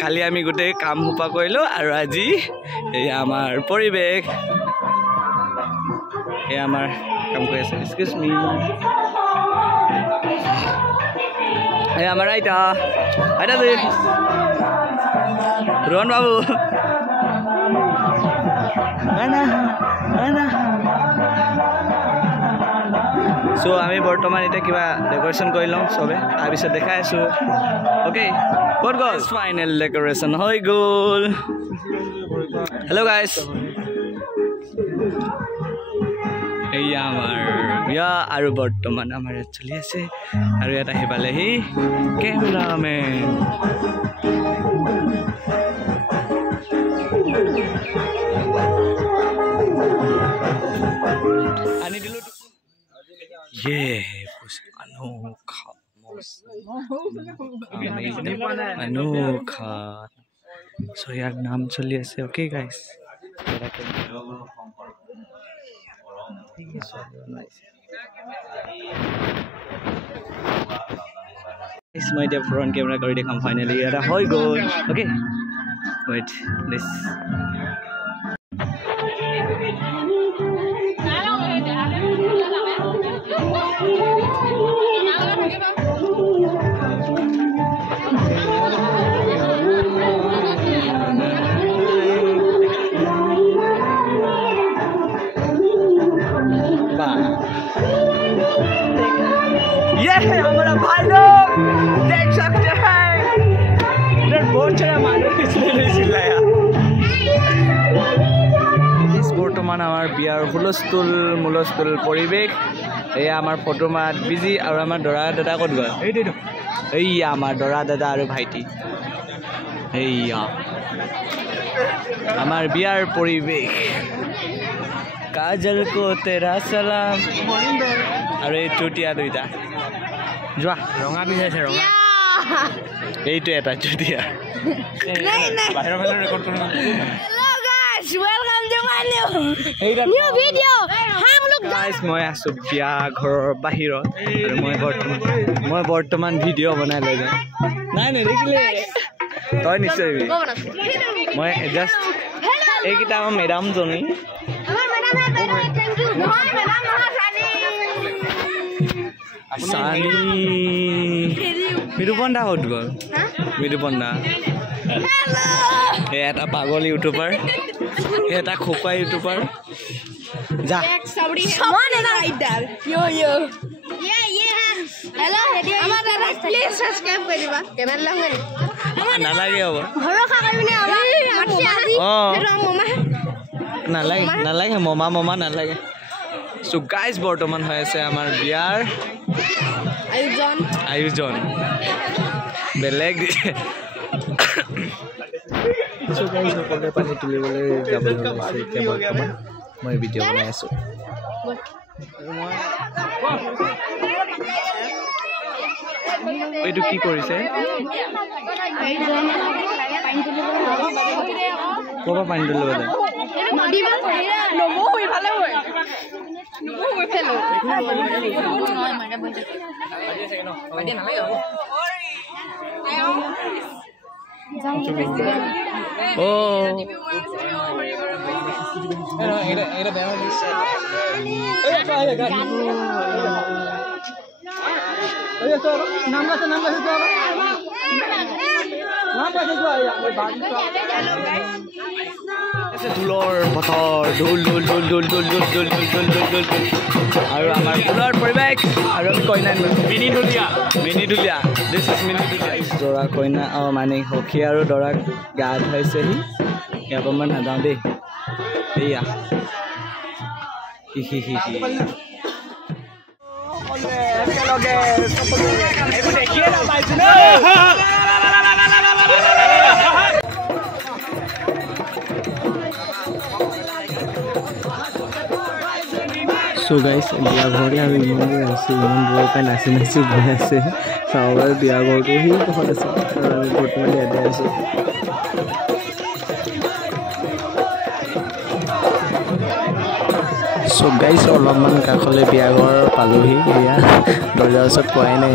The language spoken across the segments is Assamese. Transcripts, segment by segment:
কালি আমি গোটেই কাম হোপা কৰিলো আৰু আজি এই আমাৰ পৰিৱেশ এই আমাৰ কাম কৰি আছে এক্সকিউজ মি এই আমাৰ আইতা দে रोहन बाबू सो आमी बर्तमान इतना क्या डेकोरेशन कर लूँ सबे तार देखा ओके कत गल फाइनल डेकोरेशन हो गल हेलो गाइस या और बर्तमान आमार चलि आछे आरो यात आहि पालेहि कैमरामैन आनी दिलो ये कुछ अनोखा सो यार नाम चलि आछे ओके गाइस मैं इतना फ्रंट कैमरा कर देखा फाइनली এটা হৈ গল ओके वेट दिस ये है हमारा भाई लोग देख सकते हैं इधर बहुत सारा मानो इसलिए नहीं चिल्लाया इस बर्तमान हमार बियार हुलस्थुल मुलस्थुल परिवेश ये हमार फोटो मात बिजी और हमार दरा दादा कत गल एया हमार दरा दादा और भाईटी एया हमार बियार परिवेश काजल को तेरा सलाम और ये चुटिया दुईटा जोआ रंगा पिछाइছে रंगा এইটো এটা চুটিয়া বাহিৰৰ ফালে ৰেকৰ্ড কৰম hello guys welcome to my new video हम लोग गाइस মই আছো বিয়া ঘৰৰ বাহিৰত আৰু মই বৰ্তমান ভিডিও বনাই লৈ যাম নাই নাই দেখিলে তই নিশ্চয় মই জাস্ট এইকিটা আমাৰ মেডাম জনী আমাৰ মেডাম থ্যাংক ইউ মই মেডাম सानी मिरुपंडा हट गल मिरुपंडा এটা পাগল ইউটিউবার এটা খোপা ইউটিউবার যা हेलो আমার দাদা প্লিজ সাবস্ক্রাইব করিবা কেমন লাগে নালাগে হ'ব ভৰসা কৰিবি না নালাগে মমা নালাগে सो गाइस बर्तमान हो आमार बियार आयोजन बेलेग सो गाइस नकले पानी तुलिबले जाबले এতিয়া বৰ্তমান মই ভিডিও বনাই আছো এইটো কি কৰিছে কবা পানী তুলিব দে নদী বা নবো হৈ ভালে হয় हेलो ओ ढोलर पथर ढोल ढोल ढोल ढोल ढोल ढोल ढोल ढोल ढोल ढोल ढोल ढोल और हमार फुलर परिवेश और कइना मिनी ढुलिया दिस इज मिनी ढुलिया दरा कइना माने हखी और दरा गा धइसे ही या बमन ना दे एया ही लगे एबो देखिए ना पाइछु ना सो गाइस बिया घरे आरो इमान আছে ইমান বড় পাই নাচি গৈ আছে সবাই বিয়া ঘৰটো হি বহুত আছে আৰু বৰ্তমান ইয়াতে আছে सो गाइस अलपमान काखले बिया घर पालोहि एया दरजार ओसर पोৱাই নাই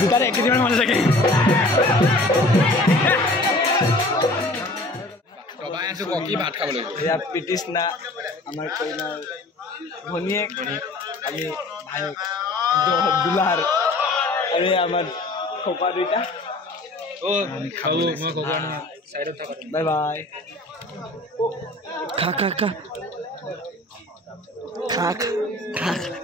দুটাৰে এক কেজিমান মানে থাকে দবাই আছো কি ভাত খাবলৈ এয়া পিটিছনা আমাৰ কইনাৰ ভনীয়েক আমি ভাইক দুলাৰ আৰু আমাৰ খোপা দুইটা আমি খাব মই খোপা সাইডত থাকা বাই বাই খা খা খা খা খা